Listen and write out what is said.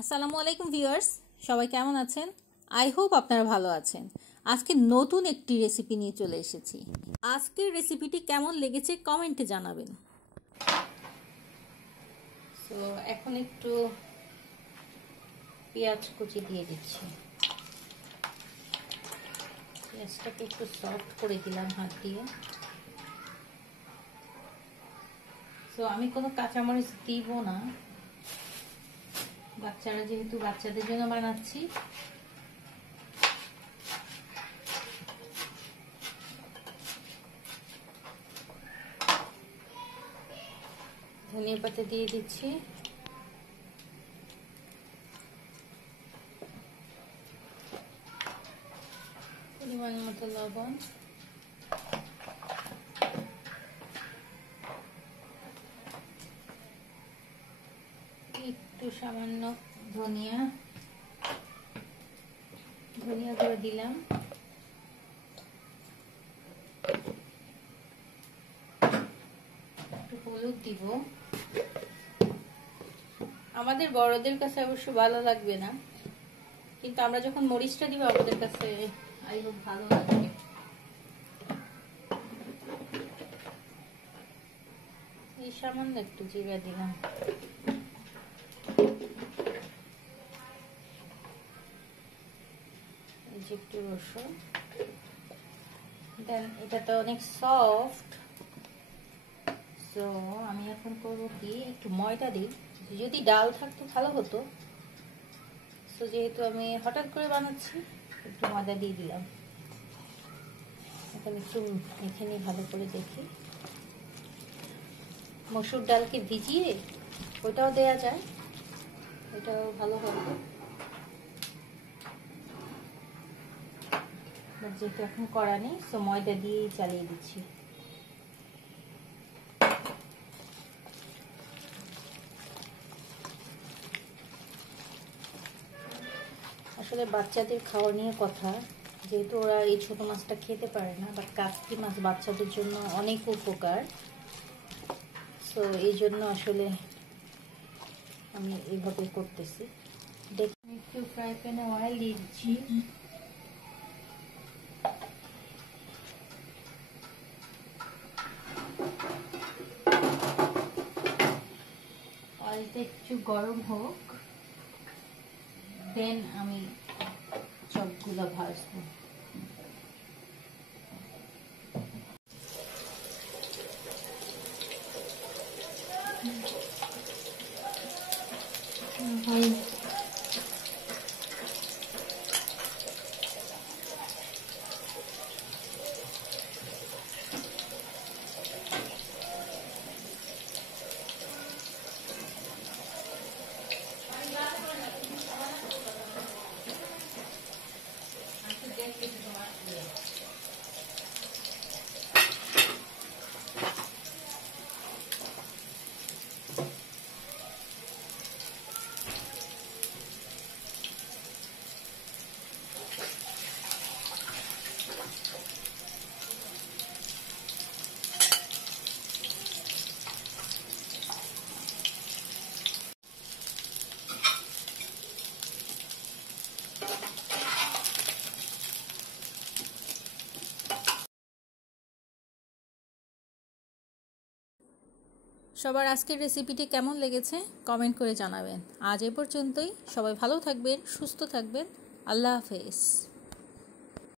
আসসালামু আলাইকুম ভিউয়ার্স, সবাই কেমন আছেন? আই হোপ আপনারা ভালো আছেন। আজকে নতুন একটি রেসিপি নিয়ে চলে এসেছি। আজকের রেসিপিটি কেমন লেগেছে কমেন্টে জানাবেন। তো এখন একটু পেঁয়াজ কুচি দিয়ে দিচ্ছি। পেঁয়াজটাকে একটু সফট করে দিলাম হাত দিয়ে। তো আমি কোনো কাঁচামরিচ দিব না, বাচ্চারা যেহেতু বাচ্চাদের জন্য বানাচ্ছি। ধনিয়া পাতা দিয়ে দিচ্ছি, পরিমাণ মতো লবণ, একটু সামান্য ধনিয়া গুঁড়ো দিলাম, একটু হলুদ দিব। আমাদের বড়দের কাছে অবশ্য ভালো লাগবে না, কিন্তু আমরা যখন মরিচটা দিব আমাদের কাছে আই হোপ ভালো লাগবে। এই সামান্য একটু জিরা দিলাম, একটু রসুন। দেন এটা তো অনেক সফট, তো আমি এখন করবো কি, একটু ময়দা দিই। যদি ডাল থাকতো ভালো হতো, তো যেহেতু আমি হঠাৎ করে বানাচ্ছি একটু ময়দা দিয়ে দিলাম। এখন একটু মেখে নিই ভালো করে। দেখি, মসুর ডালকে ভিজিয়ে ওইটাও দেয়া যায়, ওইটাও ভালো হবে। যেহেতু এখন করা নেই, তো ময়দা দিয়েই চালিয়ে দিচ্ছি। আসলে বাচ্চাদের খাওয়া নিয়ে কথা, যেহেতু ওরা এই ছোট মাছটা খেতে পারে না, বাট কাজকি মাছ বাচ্চাদের জন্য অনেক উপকার। সো এই জন্য আসলে আমি এইভাবে করতেছি। দেখুন, একটু ফ্রাই প্যানে অয়েল দিয়ে দিচ্ছি। অয়েলটা একটু গরম হোক, দেন আমি সবগুলো ভাজবো। সবার আজকের রেসিপিটি কেমন লেগেছে কমেন্ট করে জানাবেন। আজ এ পর্যন্তই। সবাই ভালো থাকবেন, সুস্থ থাকবেন। আল্লাহ হাফেজ।